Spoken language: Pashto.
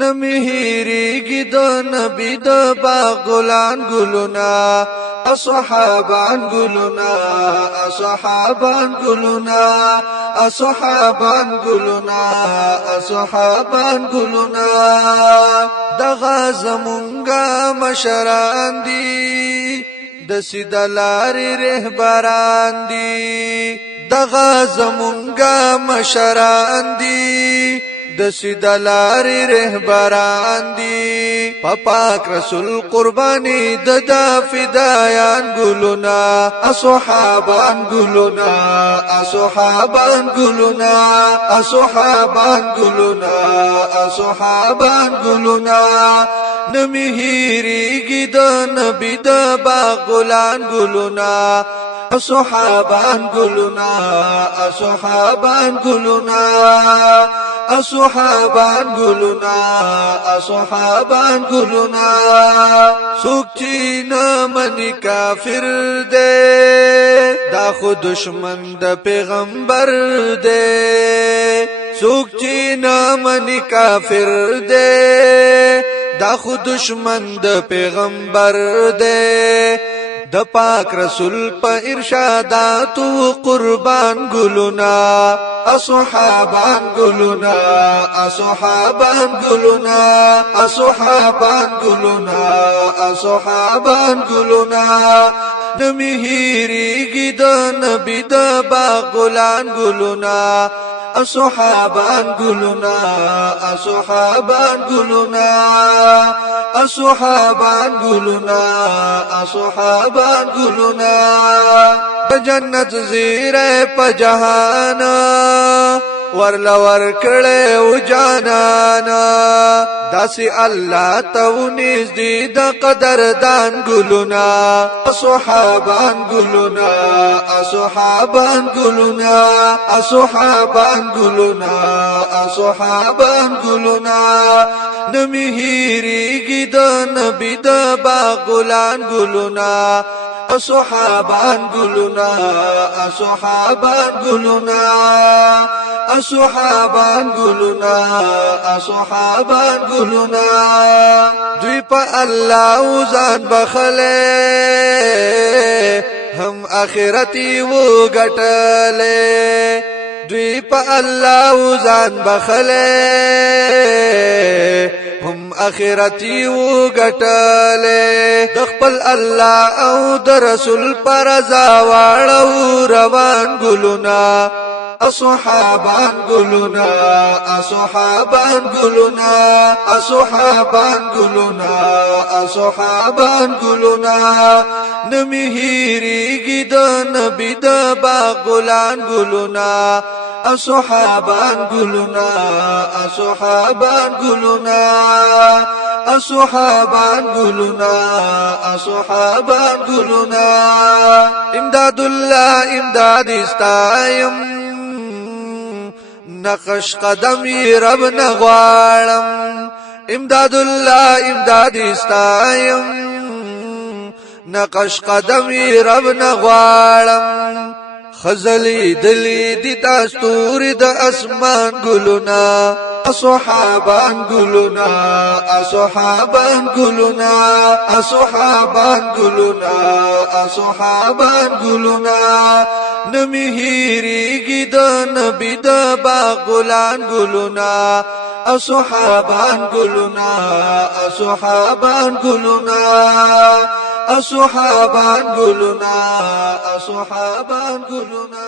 نمیهیریږي د نبی د باغ ګلان ګلونه اصحابان ګلونه اصحابان ګلونه اصحابان ګلونه اصحابان ګلونه دغه زمونږه مشران دي د سیدلارې رهبران دي دغه زمونږه مشران دي د سیدلارې رهبران دي پاک رسول قرباني د فدایان ګلونه اصحابان ګلونه اصحابان ګلونه اصحابان ګلونه اصحابان ګلونه نمیهیریږي د نبی د باغ ګلان ګلونه اصحابان ګلونه اصحابان ګلونه اصحابان ګلونه اصحابان ګلونه څوک چې نه مني کافر دی دا خو دشمن د پیغمبر دی څوک چې نه مني کافر دی دا خو دشمن د پیغمبر دی د پاک رسول په ارشاداتو قربان ګلونه اصحابان ګلونه اصحابان ګلونه اصحابان ګلونه اصحابان ګلونه نمیهیریږي د نبی د باغ ګلان ګلونه اصحابان ګلونه اصحابان ګلونه اصحابان ګلونه اصحابان ګلونه د جنت زیره په جهان ورلور کړه او جانانا داسي الله تونیز دي د قدردان ګلونه اصحابان ګلونه اصحابان ګلونه اصحابان ګلونه اصحابان ګلونه نمیهیریږي د نبی د باغ ګلان ګلونه اصحابان ګلونه اصحابان ګلونه اصحابان ګلونه اصحابان ګلونه دوی په الله ځان بخله هم اخرتي وو ګټله دوی په الله ځان بخله هم اخرتي وو ګټله د خپل الله او د رسول پر رضا واړو روان ګلونه اصحابان ګلونه اصحابان ګلونه اصحابان ګلونه اصحابان ګلونه نمیهیریږي د نبی د باغ ګلان ګلونه اصحابان ګلونه اصحابان ګلونه اصحابان ګلونه اصحابان ګلونه امداد الله امداد استایم نقش قدمی رب نغوارم امداد الله امداد استایم نقش قدمی رب نغوارم خزلی دلی دی دستوری د اسمان ګلونه اصحابان ګلونه اصحابان ګلونه اصحابان ګلونه اصحابان ګلونه نمیهیریږي د نبی د باغ ګلان ګلونه اصحابان ګلونه اصحابان ګلونه اصحابان ګلونه اصحابان ګلونه